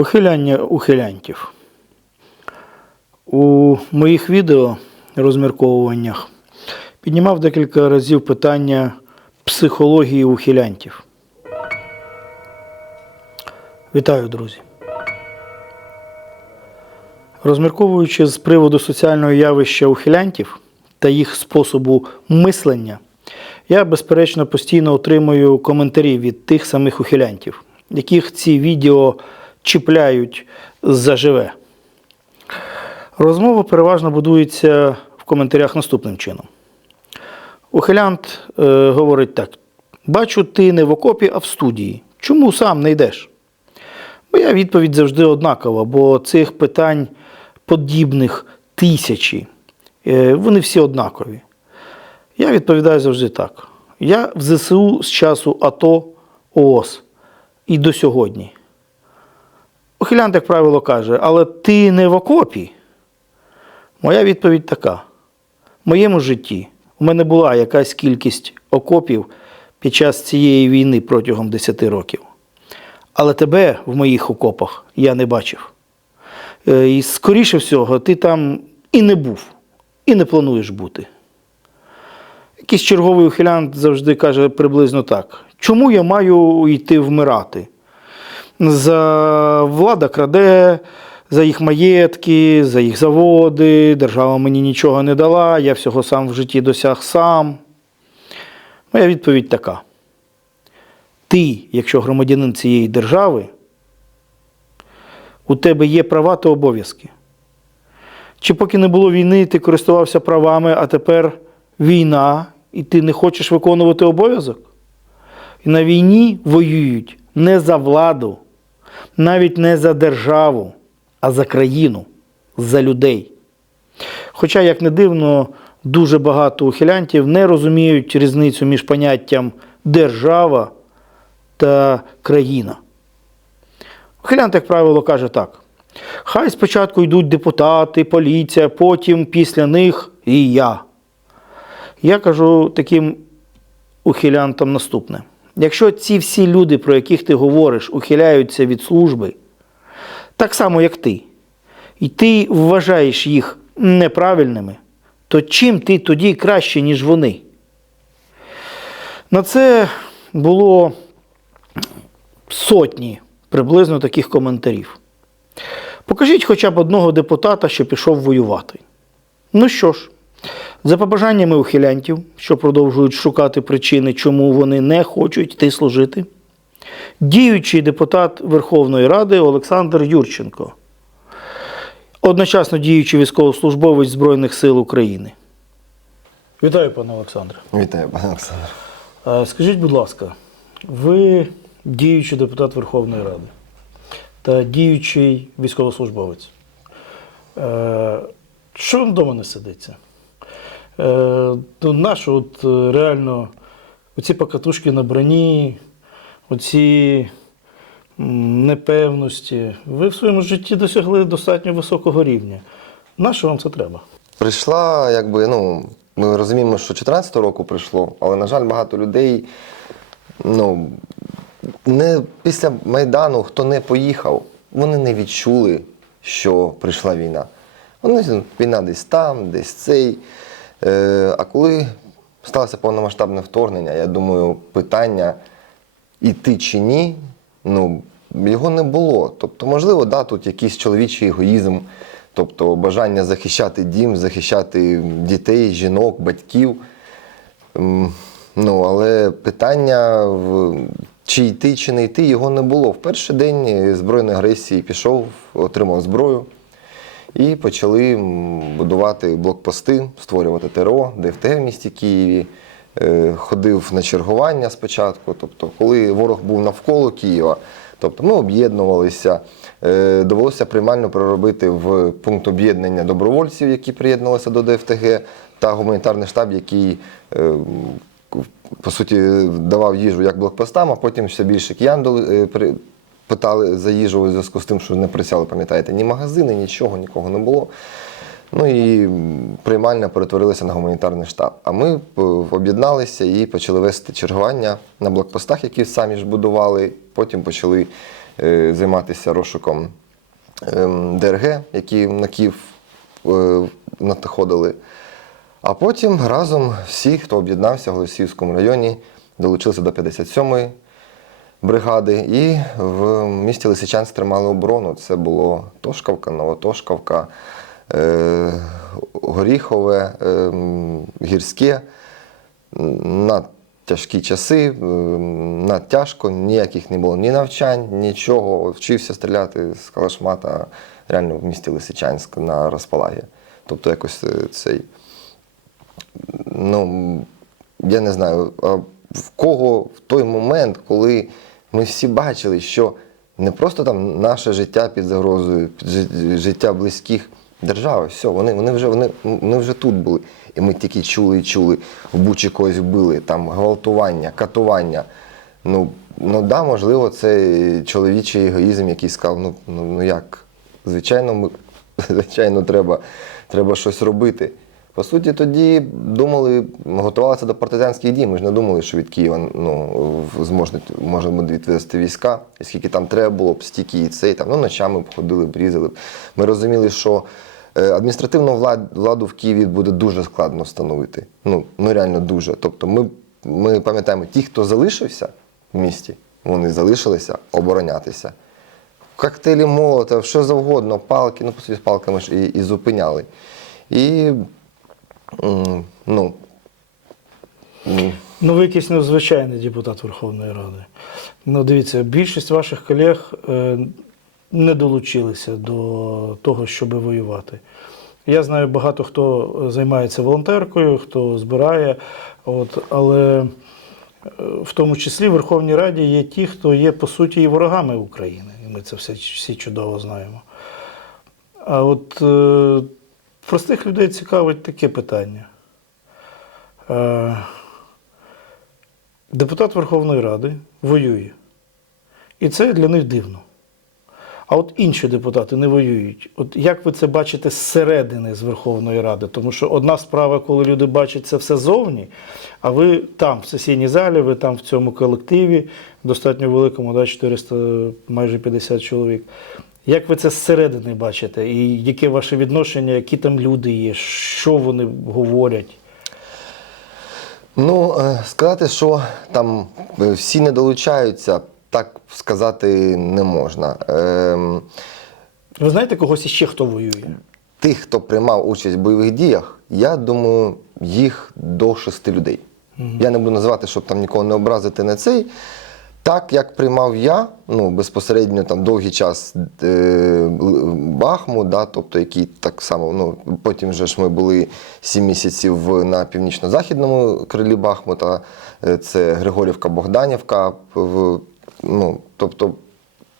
Ухиляння ухилянтів. У моїх відео розмірковуваннях піднімав декілька разів питання психології ухилянтів. Вітаю, друзі. Розмірковуючи з приводу соціального явища ухилянтів та їх способу мислення, я, безперечно, постійно отримую коментарі від тих самих ухилянтів, яких ці відео чіпляють заживе. Розмова переважно будується в коментарях наступним чином. Ухилянт е, говорить так: бачу, ти не в окопі, а в студії. Чому сам не йдеш? Моя відповідь завжди однакова, бо цих питань подібних тисячі. Е, Вони всі однакові. Я відповідаю завжди так. Я в ЗСУ з часу АТО ООС і до сьогодні. Ухилянт, як правило, каже, але ти не в окопі. Моя відповідь така: в моєму житті у мене була якась кількість окопів під час цієї війни протягом 10 років. Але тебе в моїх окопах я не бачив. Е, І скоріше всього, ти там і не був, і не плануєш бути. Якийсь черговий ухилянт завжди каже приблизно так: чому я маю йти вмирати? За влада краде, за їх маєтки, за їх заводи, держава мені нічого не дала, я всього сам в житті досяг сам. Моя відповідь така. Ти, якщо громадянин цієї держави, у тебе є права та обов'язки. Чи поки не було війни, ти користувався правами, а тепер війна, і ти не хочеш виконувати обов'язок? І на війні воюють не за владу, навіть не за державу, а за країну, за людей. Хоча, як не дивно, дуже багато ухилянтів не розуміють різницю між поняттям держава та країна. Ухилянт, як правило, каже так: хай спочатку йдуть депутати, поліція, потім після них і я. Я кажу таким ухилянтам наступне: якщо ці всі люди, про яких ти говориш, ухиляються від служби, так само, як ти, і ти вважаєш їх неправильними, то чим ти тоді краще, ніж вони? На це було сотні приблизно таких коментарів. Покажіть хоча б одного депутата, що пішов воювати. Ну що ж, за побажаннями ухилянтів, що продовжують шукати причини, чому вони не хочуть йти служити, діючий депутат Верховної Ради Олександр Юрченко, одночасно діючий військовослужбовець Збройних сил України. Вітаю, пане Олександре. Вітаю, пане Олександр. Е, Скажіть, будь ласка, ви діючий депутат Верховної Ради та діючий військовослужбовець. Е, Що вам вдома не сидиться? Ну, Нащо от е, реально оці покатушки на броні, оці непевності. Ви в своєму житті досягли достатньо високого рівня. Нащо вам це треба? Прийшла, якби, ну, ми розуміємо, що 14 року прийшло, але, на жаль, багато людей, ну, не після Майдану, хто не поїхав, вони не відчули, що прийшла війна. Вони війна десь там, десь цей. Е, а коли сталося повномасштабне вторгнення, я думаю, питання іти чи ні, ну, його не було. Тобто, можливо, да, тут якийсь чоловічий егоїзм, тобто бажання захищати дім, захищати дітей, жінок, батьків. Ну, але питання, чи йти, чи не йти, його не було. В перший день збройної агресії пішов, отримав зброю і почали будувати блокпости, створювати ТРО, ДФТ в місті Києві. Е, Ходив на чергування спочатку. Тобто, коли ворог був навколо Києва, тобто ми об'єднувалися. Е, Довелося приймально проробити в пункт об'єднання добровольців, які приєднувалися до ДФТГ, та гуманітарний штаб, який е, по суті давав їжу як блокпостам, а потім ще більше киян питали за їжу у зв'язку з тим, що не присяли, пам'ятаєте, ні магазини, нічого, нікого не було. Ну і приймальня перетворилася на гуманітарний штаб. А ми е, об'єдналися і почали вести чергування на блокпостах, які самі ж будували. Потім почали е, займатися розшуком ем, ДРГ, які на Київ е, надходили. А потім разом всі, хто об'єднався в Голосіївському районі, долучилися до 57-ї бригади і в місті Лисичанськ тримали оборону. Це було Тошкавка, Новотошкавка, е, Горіхове, е, Гірське. На тяжкі часи, е, на тяжко, ніяких не було ні навчань, нічого. Вчився стріляти з калашмата реально в місті Лисичанськ на розпалагі. Тобто якось цей ну, я не знаю, в кого в той момент, коли ми всі бачили, що не просто там наше життя під загрозою, під жи- життя близьких держави, все, вони, вони, вже, вони, вони вже тут були. І ми тільки чули і чули, в Бучі когось вбили, там гвалтування, катування. Ну, ну да, можливо, це чоловічий егоїзм, який сказав, ну, ну, ну як, звичайно, ми, звичайно, треба, треба щось робити. По суті, тоді думали, готувалися до партизанських дій. Ми ж не думали, що від Києва ну, зможуть, можемо відвести війська, і скільки там треба було б, стільки і цей там, ну, ночами б ходили б, різали. Ми розуміли, що е, адміністративну влад- владу в Києві буде дуже складно встановити. Ну, ну реально дуже. Тобто ми, ми пам'ятаємо, ті, хто залишився в місті, вони залишилися оборонятися. Коктейлі молота, що завгодно, палки, ну, по суті, палками ж і, і зупиняли. І ну, Ну, ви якийсь незвичайний депутат Верховної Ради. Ну, дивіться, більшість ваших колег е, не долучилися до того, щоб воювати. Я знаю багато хто займається волонтеркою, хто збирає, от, але е, в тому числі в Верховній Раді є ті, хто є по суті і ворогами України. І ми це все, всі чудово знаємо. А от е, простих людей цікавить таке питання. Е, депутат Верховної Ради воює. І це для них дивно. А от інші депутати не воюють. От як ви це бачите зсередини з Верховної Ради? Тому що одна справа, коли люди бачать це все зовні, а ви там, в сесійній залі, ви там в цьому колективі, достатньо великому, да, 400, майже 50 чоловік. Як ви це зсередини бачите? І яке ваше відношення, які там люди є, що вони говорять? ну е, сказати, що там е, всі не долучаються, так сказати не можна. Ем, Ви знаєте когось іще, хто воює? тих, хто приймав участь в бойових діях, я думаю, їх до шести людей. Я не буду називати, щоб там нікого не образити на цей. Так, як приймав я, ну, безпосередньо там довгий час е, Бахмут, да, тобто який так само, ну, потім вже ж ми були сім місяців на північно-західному крилі Бахмута, е, це Григорівка, Богданівка. В, ну, тобто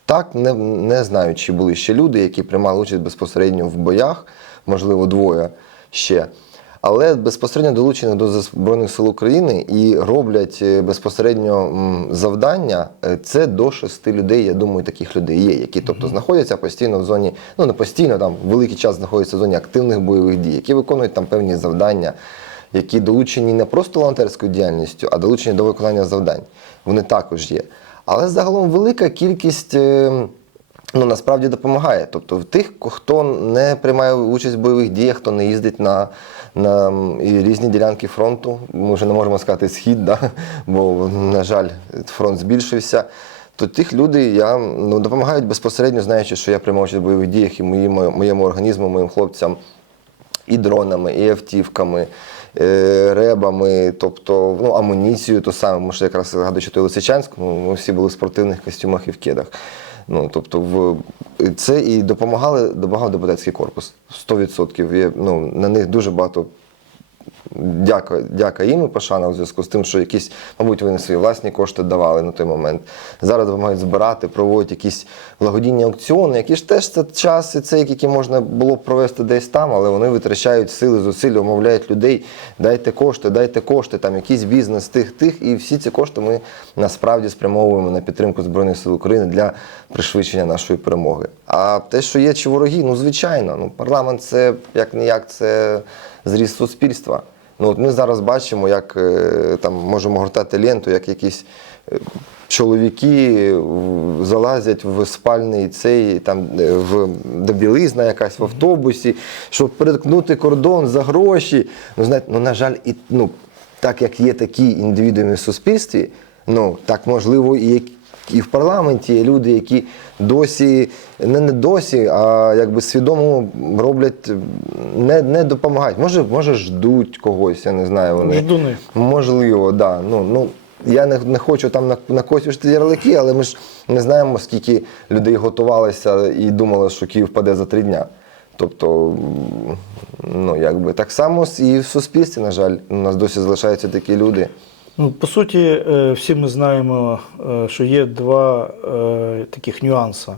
так, не, не знаю, чи були ще люди, які приймали участь безпосередньо в боях, можливо, двоє ще. Але безпосередньо долучені до Збройних сил України і роблять е, безпосередньо завдання. е, Це до шести людей. Я думаю, таких людей є, які тобто знаходяться постійно в зоні, ну не постійно, там великий час знаходяться в зоні активних бойових дій, які виконують там певні завдання, які долучені не просто волонтерською діяльністю, а долучені до виконання завдань. Вони також є. Але загалом велика кількість. Ну, насправді допомагає. Тобто в тих, хто не приймає участь в бойових діях, хто не їздить на, на і різні ділянки фронту, ми вже не можемо сказати схід, да? бо, на жаль, фронт збільшився. То тих люди я, ну, допомагають безпосередньо, знаючи, що я приймав участь в бойових діях і моєму, моєму організму, моїм хлопцям і дронами, і автівками, е, ребами, тобто ну, амуніцією, то саме, ми ж якраз згадуючи той Лисичанськ, ну, ми всі були в спортивних костюмах і в кедах. Ну, тобто, в, це і допомагали, допомагав депутатський корпус. 100%. Є, ну, на них дуже багато Дяка, дяка їм і пошана в зв'язку з тим, що якісь, мабуть, вони свої власні кошти давали на той момент. Зараз допомагають збирати, проводять якісь благодійні аукціони, які ж теж це час і цей, які можна було б провести десь там, але вони витрачають сили, зусилля, умовляють людей, дайте кошти, дайте кошти, там якийсь бізнес тих, тих. І всі ці кошти ми насправді спрямовуємо на підтримку Збройних сил України для пришвидшення нашої перемоги. А те, що є чи вороги, ну звичайно, ну парламент це як не як це зріст суспільства. Ну от ми зараз бачимо, як е, там можемо гортати ленту, як якісь е, чоловіки залазять в спальний цей там е, в де білизна якась в автобусі, щоб переткнути кордон за гроші. Ну, знаєте, ну, на жаль, і ну, так як є такі індивідуми в суспільстві, ну так можливо і, і в парламенті є люди, які досі, не, не досі, а якби свідомо роблять, не, не допомагають. Може, може, ждуть когось, я не знаю. Вони. Ждуни. Можливо, да. Ну, ну, я не, не хочу там на, на когось ярлики, але ми ж не знаємо, скільки людей готувалися і думали, що Київ впаде за три дня. Тобто, ну, якби так само і в суспільстві, на жаль, у нас досі залишаються такі люди. Ну, по суті, е, всі ми знаємо, е, що є два е, таких нюанси.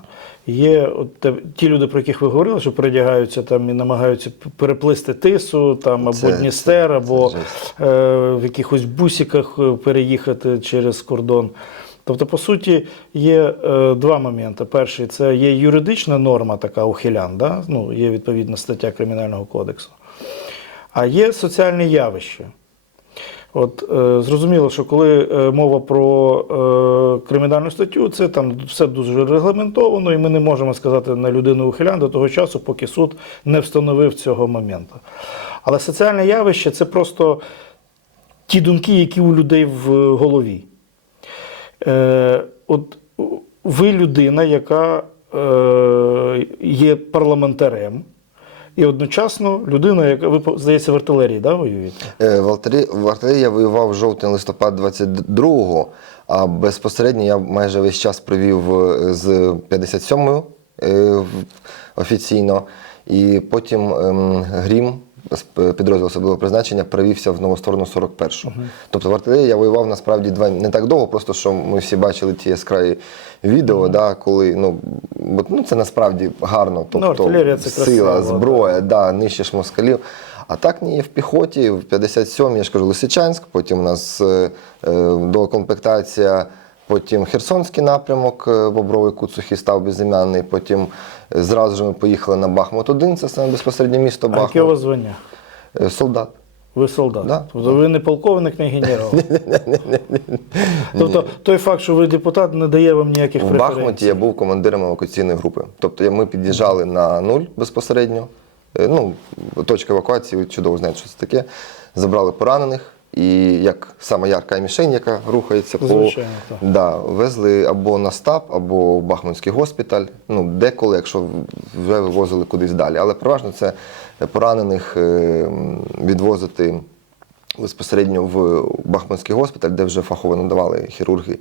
Є от ті люди, про яких ви говорили, що передягаються там і намагаються переплисти тису, там або Це- Дністер, це- або це е, в якихось бусиках е, переїхати через кордон. Тобто, по суті, є е, два моменти. Перший це є юридична норма, така ухилян, да? ну, є відповідна стаття Кримінального кодексу. А є соціальне явище. От е, зрозуміло, що коли е, мова про е, кримінальну статтю, це там все дуже регламентовано, і ми не можемо сказати на людину ухилян до того часу, поки суд не встановив цього моменту. Але соціальне явище це просто ті думки, які у людей в голові. Е, от ви людина, яка е, є парламентарем, і одночасно людина, яка ви здається в артилерії, да, воюєте? Е, В артилерії, я воював жовтень-листопад 22-го, а безпосередньо я майже весь час провів е, з 57-ю е, офіційно, і потім ем, Грім підрозділ особливого призначення перевівся в новосторону 41-го. Тобто в артилерії я воював насправді два не так довго, просто що ми всі бачили ті яскраві відео, да, коли ну, бо, ну це насправді гарно. Тобто артилерія це сила, красиво, зброя, да, нищиш москалів. А так ні, в піхоті, в 57-й, я ж кажу, Лисичанськ, потім у нас е, е, докомплектація, потім Херсонський напрямок, е, Бобровий Куцухий став безім'янний, потім зразу ж ми поїхали на Бахмут-1, це саме безпосередньо місто А яке у вас звання? Е, Солдат. Ви солдат. Да. Тобто ви не полковник, не генерал. тобто той факт, що ви депутат, не дає вам ніяких В. Бахмуті я був командиром евакуаційної групи. Тобто ми під'їжджали на нуль безпосередньо. Е, Ну, точка евакуації, ви чудово знаєте, що це таке. Забрали поранених. І як сама ярка мішень, яка рухається по Звичайно, так. да, везли або на стаб, або в Бахмутський госпіталь. Ну, деколи, якщо вже вивозили кудись далі. Але переважно це поранених е, відвозити безпосередньо в Бахмутський госпіталь, де вже фахово надавали хірурги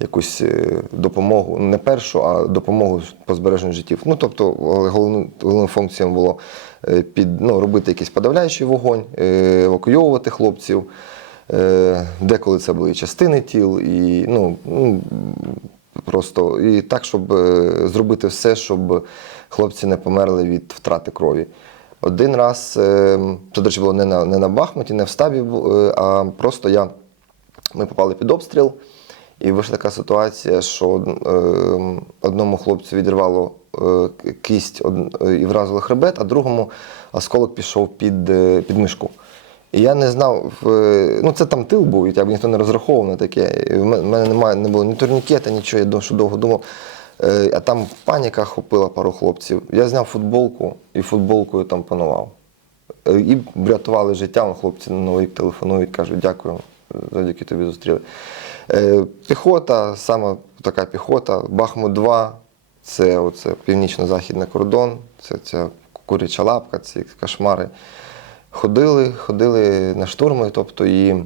якусь е, допомогу, не першу, а допомогу по збереженню життів. Ну тобто, головним, функціям було під, ну, робити якийсь подавляючий вогонь, е, евакуйовувати хлопців. Е, Деколи це були частини тіл, і ну, просто і так, щоб е, зробити все, щоб хлопці не померли від втрати крові. Один раз, е, це, до речі, було не на, не на Бахмуті, не в стабі, е, а просто я, ми попали під обстріл, і вийшла така ситуація, що е, одному хлопцю відірвало е, кість е, і вразило хребет, а другому осколок пішов під, е, під мишку. І я не знав, е, ну це там тил був, і ніхто не розраховував на таке. В мене немає, не було ні турнікета, нічого, я дуже довго думав. Е, А там паніка хопила пару хлопців. Я зняв футболку і футболкою там панував. Е, І врятували життя. Хлопці на новий телефонують, кажуть, дякую, завдяки тобі зустріли. Е, Піхота, саме така піхота, Бахмут 2, це оце північно-західний кордон, це ця куряча лапка, ці кошмари. Ходили, ходили на штурми, тобто і.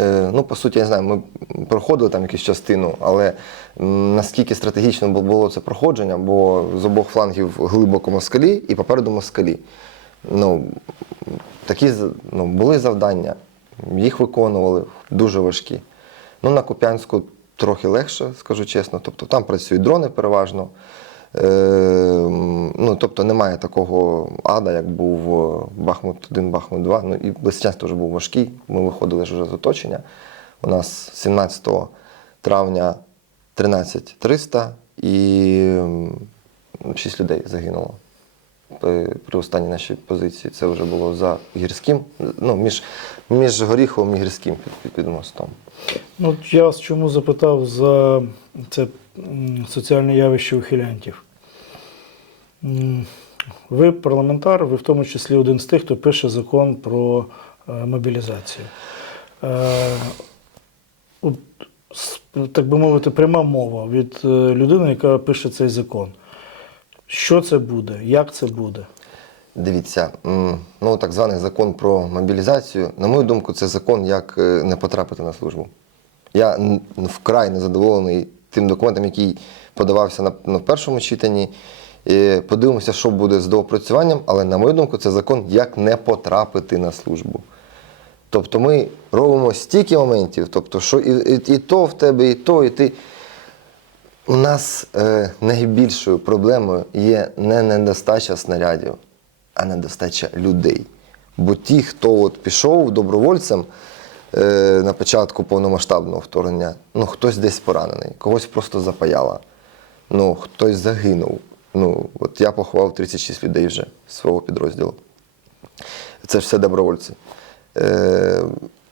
Е, Ну, по суті, я не знаю, ми проходили там якусь частину, але наскільки стратегічно було це проходження, бо з обох флангів глибоко москалі і попереду москалі. Ну, такі ну, були завдання, їх виконували дуже важкі. Ну, на Куп'янську трохи легше, скажу чесно. Тобто там працюють дрони переважно. Е, ну, тобто немає такого ада, як був е, Бахмут 1, Бахмут 2. Ну, і Лисичанськ теж був важкий. Ми виходили вже з оточення. У нас 17 травня 13300 і 6 людей загинуло при, при останній нашій позиції. Це вже було за гірським, ну, між, між Горіховим і гірським під, під мостом. Ну, я вас чому запитав за це соціальне явище ухилянтів. Ви парламентар, ви в тому числі один з тих, хто пише закон про е, мобілізацію. Е, так би мовити, пряма мова від е, людини, яка пише цей закон. Що це буде? Як це буде? Дивіться, ну так званий закон про мобілізацію, на мою думку, це закон, як е, не потрапити на службу. Я вкрай незадоволений тим документом, який подавався на, на першому читанні. І подивимося, що буде з доопрацюванням, але на мою думку, це закон, як не потрапити на службу. Тобто ми робимо стільки моментів, тобто, що і, і, і то в тебе, і то, і ти. У нас е, найбільшою проблемою є не недостача снарядів, а недостача людей. Бо ті, хто от пішов добровольцем е, на початку повномасштабного вторгнення, ну хтось десь поранений, когось просто запаяло, ну хтось загинув. Ну, от я поховав 36 людей вже з свого підрозділу. Це ж все добровольці. Е,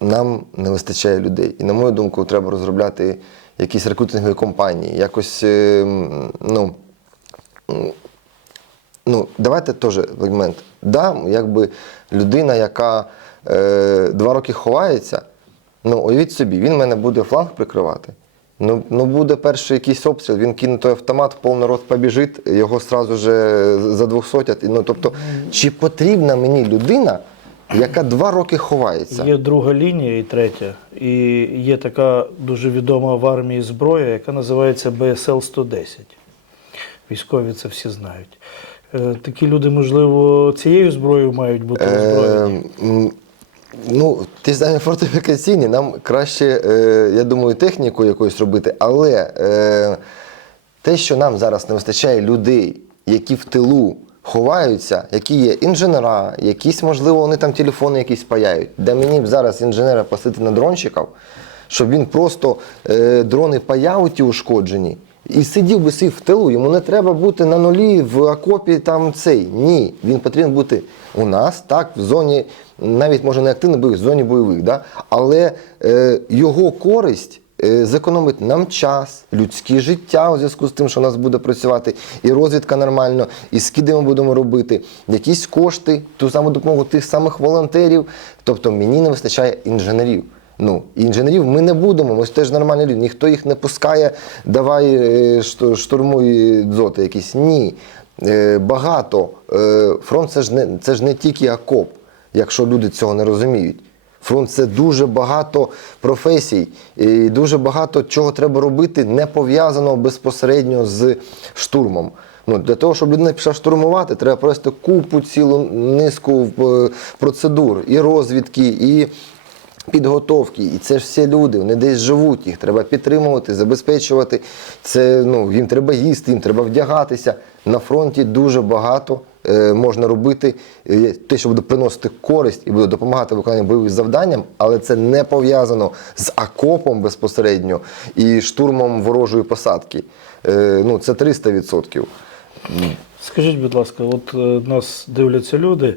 нам не вистачає людей. І, на мою думку, треба розробляти якісь рекрутингові компанії, якось, е, ну, ну, давайте теж момент. Да, якби людина, яка е, два роки ховається, ну, уявіть собі, він мене буде фланг прикривати. Ну, ну буде перший якийсь обстріл, він кине той автомат, повний рот побіжить, його сразу же задвохсотять. Ну, тобто, чи потрібна мені людина, яка два роки ховається? Є друга лінія і третя. І є така дуже відома в армії зброя, яка називається БСЛ-110. Військові це всі знають. Е, Такі люди, можливо, цією зброєю мають бути озброєні. Е, ну, ті ж самі фортифікаційні, нам краще, е, я думаю, техніку якоюсь робити, але е, те, що нам зараз не вистачає людей, які в тилу ховаються, які є інженера, якісь, можливо, вони там телефони якісь паяють. Де мені б зараз інженера посити на дрончиків, щоб він просто е, дрони паяв ті ушкоджені. І сидів би сів в тилу, йому не треба бути на нулі в окопі там цей. Ні, він потрібен бути у нас, так, в зоні, навіть може не активно бойових, в зоні бойових, да? але е, його користь е, зекономить нам час, людське життя у зв'язку з тим, що у нас буде працювати, і розвідка нормально, і скиди ми будемо робити, якісь кошти, ту саму допомогу тих самих волонтерів. Тобто мені не вистачає інженерів. Ну, інженерів ми не будемо, ми теж нормальні люди. Ніхто їх не пускає, давай е, штурмуй дзоти якісь. Ні. Е, Багато. Е, Фронт це ж не це ж не тільки окоп, якщо люди цього не розуміють. Фронт це дуже багато професій, і дуже багато чого треба робити, не пов'язаного безпосередньо з штурмом. Ну, для того, щоб людина пішла штурмувати, треба провести купу цілу низку процедур і розвідки, і підготовки. І це ж всі люди, вони десь живуть, їх треба підтримувати, забезпечувати. Це, ну, їм треба їсти, їм треба вдягатися. На фронті дуже багато е, можна робити е, те, що буде приносити користь і буде допомагати виконанню бойових завданням, але це не пов'язано з окопом безпосередньо і штурмом ворожої посадки. Е, ну, це 300%. Скажіть, будь ласка, от е, нас дивляться люди.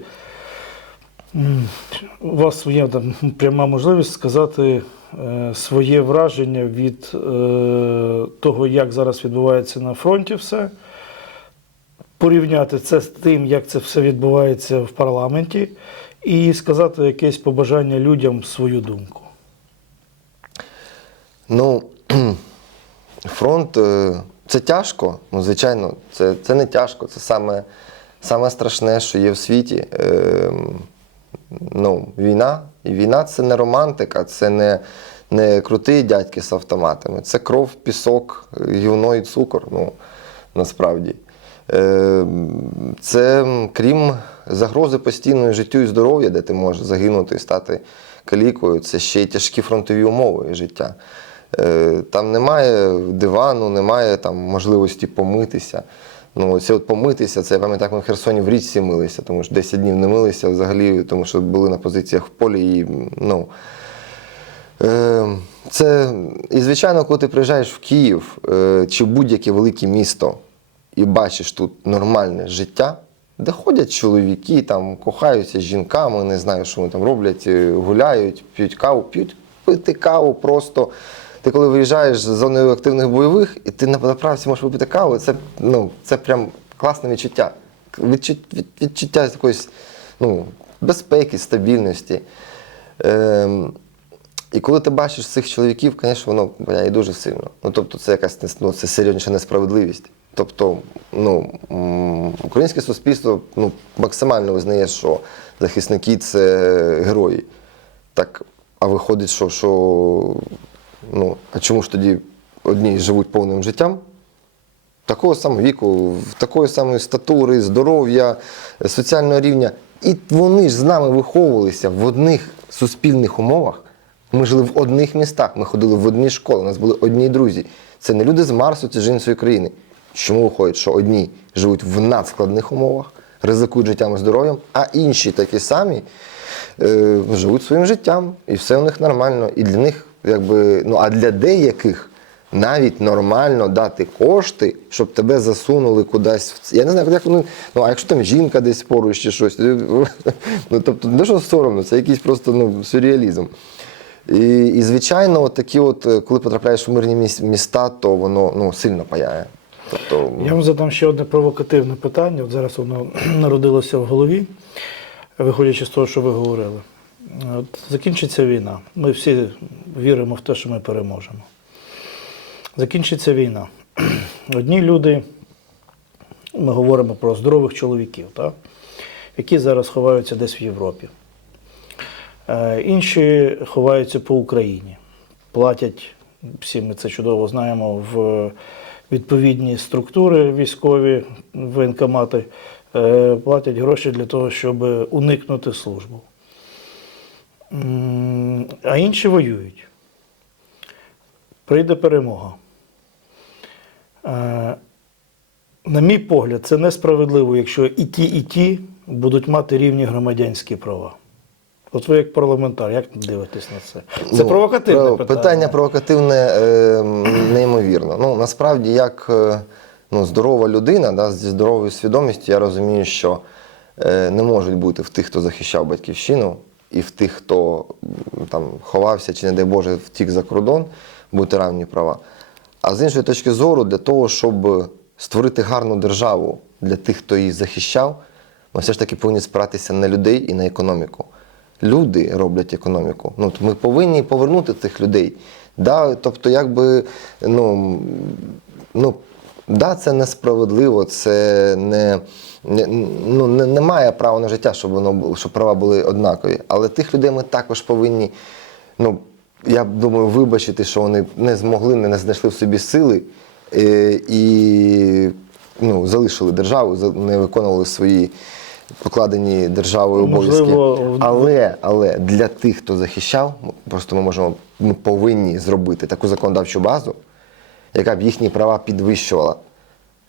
У вас є там пряма можливість сказати е, своє враження від е, того, як зараз відбувається на фронті все, порівняти це з тим, як це все відбувається в парламенті, і сказати якесь побажання людям свою думку. Ну, фронт е, це тяжко. Ну, звичайно, це, це не тяжко. Це саме, саме страшне, що є в світі. Е, ну, війна. І війна це не романтика, це не, не круті дядьки з автоматами. Це кров, пісок, гівно і цукор. Ну, насправді. Е, Це крім загрози постійної життю і здоров'я, де ти можеш загинути і стати калікою, це ще й тяжкі фронтові умови життя. Е, Там немає дивану, немає там можливості помитися. Ну, це от помитися, це я пам'ятаю, ми в Херсоні в річці милися, тому що 10 днів не милися взагалі, тому що були на позиціях в полі і ну. Е, Це, і звичайно, коли ти приїжджаєш в Київ е, чи будь-яке велике місто і бачиш тут нормальне життя, де ходять чоловіки, там кохаються з жінками, не знаю, що вони там роблять, е, гуляють, п'ють каву, п'ють пити каву просто. Ти коли виїжджаєш з зони активних бойових, і ти на на правці можеш випити каву, це, ну, це прям класне відчуття. Відчут, від, відчуття якоїсь ну, безпеки, стабільності. Ем, і коли ти бачиш цих чоловіків, звісно, воно бля, дуже сильно. Ну, тобто, це якась ну, це серйозніша несправедливість. Тобто, ну, українське суспільство ну, максимально визнає, що захисники це герої. Так, а виходить, що, що ну, а чому ж тоді одні живуть повним життям? такого самого віку, такої самої статури, здоров'я, соціального рівня. І вони ж з нами виховувалися в одних суспільних умовах. Ми жили в одних містах, ми ходили в одні школи, у нас були одні друзі. Це не люди з Марсу чи з іншої країни. Чому виходить, що одні живуть в надскладних умовах, ризикують життям і здоров'ям, а інші такі самі е, живуть своїм життям, і все у них нормально. І для них, якби, ну а для деяких навіть нормально дати кошти, щоб тебе засунули кудись. в Я не знаю, як вони. Ну, а якщо там жінка десь поруч чи щось. Ну, тобто, не що соромно, це якийсь просто ну, сюрреалізм. І, і звичайно, от такі, от, е, коли потрапляєш в мирні міста, то воно ну, сильно паяє. Тобто, Я вам задам ще одне провокативне питання. От зараз воно народилося в голові, виходячи з того, що ви говорили. От закінчиться війна. Ми всі віримо в те, що ми переможемо. Закінчиться війна. Одні люди, ми говоримо про здорових чоловіків, так? які зараз ховаються десь в Європі. Е, Інші ховаються по Україні, платять, всі ми це чудово знаємо, в відповідні структури військові, воєнкомати, е, платять гроші для того, щоб уникнути службу. А інші воюють. Прийде перемога. Е, На мій погляд, це несправедливо, якщо і ті, і ті будуть мати рівні громадянські права. От ви як парламентар, як дивитесь на це? Це Ну, провокативне про- питання. Питання провокативне е, неймовірно. Ну, насправді, як е, ну, здорова людина да, зі здоровою свідомістю, я розумію, що е, не можуть бути в тих, хто захищав батьківщину, і в тих, хто там ховався чи, не дай Боже, втік за кордон, бути равні права. А з іншої точки зору, для того, щоб створити гарну державу для тих, хто її захищав, ми все ж таки повинні спиратися на людей і на економіку. Люди роблять економіку. Ну, ми повинні повернути цих людей. Да, тобто, якби, ну, ну, да, це несправедливо, це не, ну, не, немає права на життя, щоб, воно, було- щоб права були однакові. Але тих людей ми також повинні, ну, я думаю, вибачити, що вони не змогли, не знайшли в собі сили е, і ну, залишили державу, не виконували свої покладені державою обов'язки. Можливо, Але, але для тих, хто захищав, просто ми можемо, ми повинні зробити таку законодавчу базу, яка б їхні права підвищувала.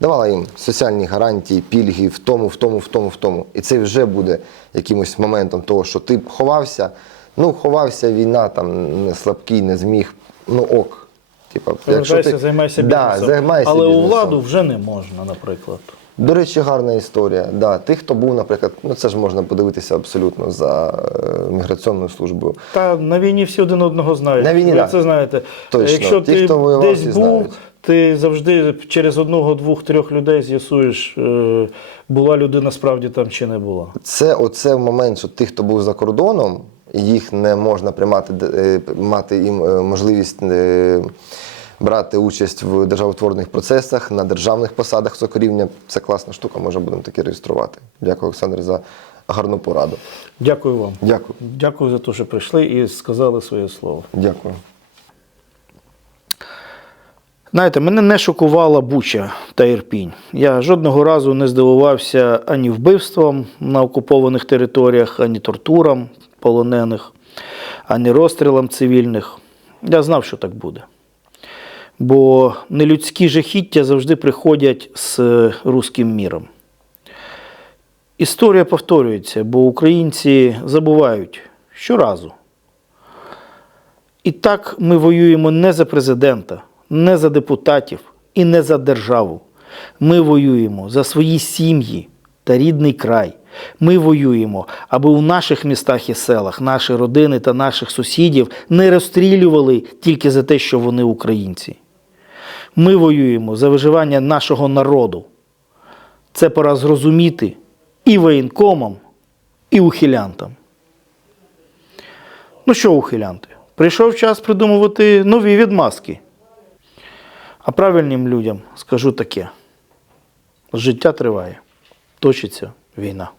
Давала їм соціальні гарантії, пільги в тому, в тому, в тому, в тому. І це вже буде якимось моментом того, що ти ховався. Ну, ховався війна, там слабкий, не зміг. Ну ок. Типа, Повертайся, займайся да, займайся Але у владу вже не можна, наприклад. До речі, гарна історія. Да, тих, хто був, наприклад, ну це ж можна подивитися абсолютно за е, міграційною службою. Та на війні всі один одного знають. На війні, Ви да. це знаєте. Точно. Якщо Ті, ти хто воював, десь всі був, знають. Ти завжди через одного, двох, трьох людей з'ясуєш, е, була людина справді там чи не була. Це оце момент, що тих, хто був за кордоном, їх не можна приймати, е, мати їм е, можливість брати участь в державотворних процесах на державних посадах високого рівня. Це класна штука, може будемо таке реєструвати. Дякую, Олександр, за гарну пораду. Дякую вам. Дякую. Дякую за те, що прийшли і сказали своє слово. Дякую. Знаєте, мене не шокувала Буча та Ірпінь. Я жодного разу не здивувався ані вбивствам на окупованих територіях, ані тортурам полонених, ані розстрілам цивільних. Я знав, що так буде. Бо нелюдські жахіття завжди приходять з руським міром. Історія повторюється, бо українці забувають щоразу. І так ми воюємо не за президента, не за депутатів і не за державу. Ми воюємо за свої сім'ї та рідний край, Ми воюємо, аби у наших містах і селах наші родини та наших сусідів не розстрілювали тільки за те, що вони українці. Ми воюємо за виживання нашого народу. Це пора зрозуміти і воєнкомам, і ухилянтам. Ну що, ухилянти, прийшов час придумувати нові відмазки. А правильним людям скажу таке: життя триває, точиться війна.